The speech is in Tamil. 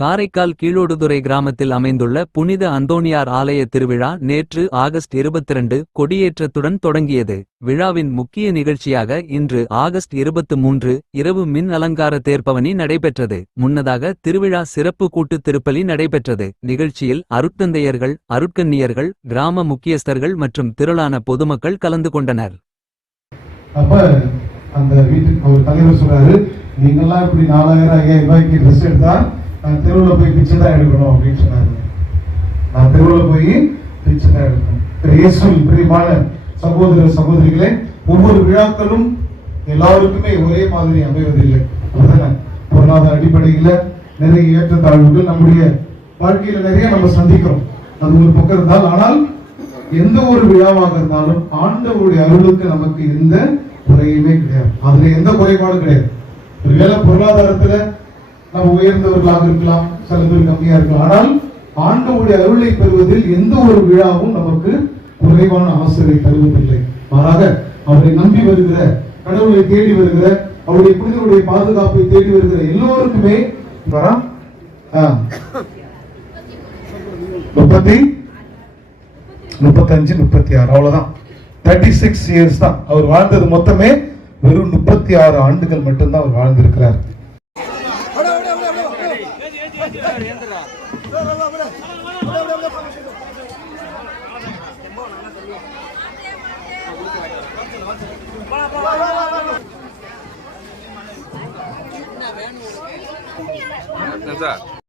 காரைக்கால் கீழோடுதுறை கிராமத்தில் அமைந்துள்ள புனித அந்தோணியார் ஆலய திருவிழா நேற்று ஆகஸ்ட் 22 கொடியேற்றத்துடன் தொடங்கியது. விழாவின் முக்கிய நிகழ்ச்சியாக இன்று ஆகஸ்ட் 23 இரவு மின் அலங்கார தேர்ப்பவனி நடைபெற்றது. முன்னதாக திருவிழா சிறப்பு கூட்டு திருப்பலி நடைபெற்றது. நிகழ்ச்சியில் அருட்தந்தையர்கள், அருட்கன்னியர்கள், கிராம முக்கியஸ்தர்கள் மற்றும் திரளான பொதுமக்கள் கலந்து கொண்டனர். அந்த வீட்டுக்கு ஒரு தலைவர் சொல்றாரு, நீங்கெல்லாம் இப்படி 4000-5000 ரூபாய்க்கு ட்ரெஸ் எடுத்தா நான் தெருவில் போய் பிச்சை தான் எடுக்கணும் அப்படின்னு சொன்னாரு. நான் தெருவில் போய் பிச்சை தான் எடுக்கணும். இயேசுவில் பிரியமான சகோதர சகோதரிகளே, ஒவ்வொரு விழாக்களும் எல்லாருக்குமே ஒரே மாதிரி அமைவதில்லை. அப்படிதானே? பொருளாதார அடிப்படையில் நிறைய ஏற்றத்தாழ்வுகள் நம்முடைய வாழ்க்கையில நிறைய நம்ம சந்திக்கிறோம். அது ஒரு பக்கம் இருந்தால், ஆனால் எந்த ஒரு விழாவாக இருந்தாலும் ஆண்டவருடைய அருளுக்கு நமக்கு எந்த குறையுமே கிடையாது. அதுல எந்த குறைபாடும் கிடையாது. ஒருவேளை பொருளாதாரத்துல நம்ம உயர்ந்தவர்களாக இருக்கலாம், சில பேர் கம்மியா இருக்கலாம், ஆனால் ஆண்டவருடைய அருளை பெறுவதில் எந்த ஒரு விழாவும் நமக்கு குறைவான ஆசிரியை தருவதில்லை. மாறாக அவரை நம்பி வருகிற, கடவுளை தேடி வருகிற, அவருடைய புனிதருடைய பாதுகாப்பை தேடி வருகிற எல்லோருக்குமே 35, 36 அவ்வளவுதான். 36 இயர்ஸ் தான் அவர் வாழ்ந்தது. மொத்தமே வெறும் 36 ஆண்டுகள் மட்டும்தான் அவர் வாழ்ந்திருக்கிறார். Nanti